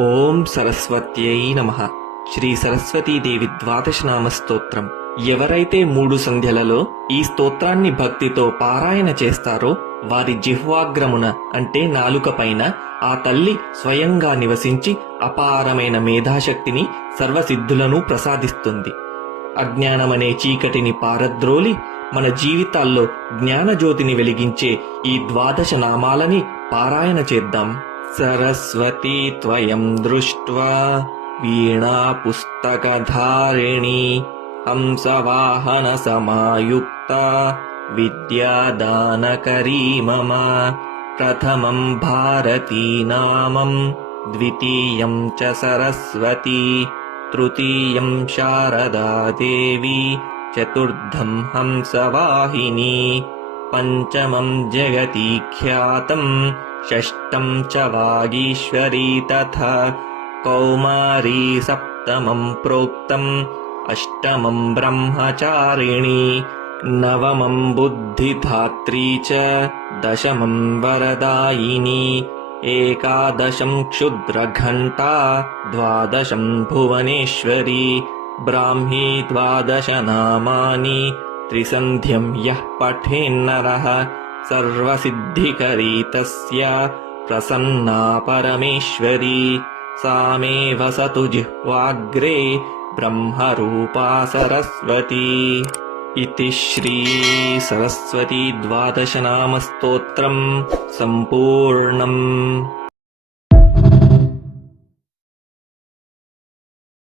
ఓం సరస్వత్యై నమః. శ్రీ సరస్వతీదేవి ద్వాదశనామ స్తోత్రం. ఎవరైతే 3 సంధ్యలలో ఈ స్తోత్రాన్ని భక్తితో పారాయణ చేస్తారో వారి జిహ్వాగ్రమున అంటే నాలుక పైన ఆ తల్లి స్వయంగా నివసించి అపారమైన మేధాశక్తిని సర్వసిద్ధులను ప్రసాదిస్తుంది. అజ్ఞానమనే చీకటిని పారద్రోలి మన జీవితాల్లో జ్ఞానజ్యోతిని వెలిగించే ఈ 12 నామాలని పారాయణ చేద్దాం. సరస్వతీ త్వయం దృష్ట్వా వీణా పుస్తకధారిణీ హంసవాహన సమాయుక్త విద్యాదానకరీ మమ. ప్రథమం భారతీ నామం ద్వితీయం చ సరస్వతీ తృతీయం శారదా దేవి చతుర్థం హంసవాహిని పంచమం జగతి ఖ్యాతం షష్టం చ వాగీశ్వరీ తథా కౌమారీ సప్తమం ప్రోక్తం అష్టమం బ్రహ్మచారిణీ నవమం బుద్ధిధాత్రీ చ దశమం వరదాయిని ఏకాదశం క్షుద్రఘంటా ద్వాదశం భువనేశ్వరీ బ్రాహ్మీ 12 నామాని త్రిసంధ్యం యః పఠేన్నరః సర్వసిద్ధికరీ తస్య ప్రసన్నా పరమేశ్వరీ సా మే వసతు జిహ్వాగ్రే బ్రహ్మరూపా సరస్వతీ. ఇతి శ్రీ సరస్వతీ 12 నామ స్తోత్రం సంపూర్ణం.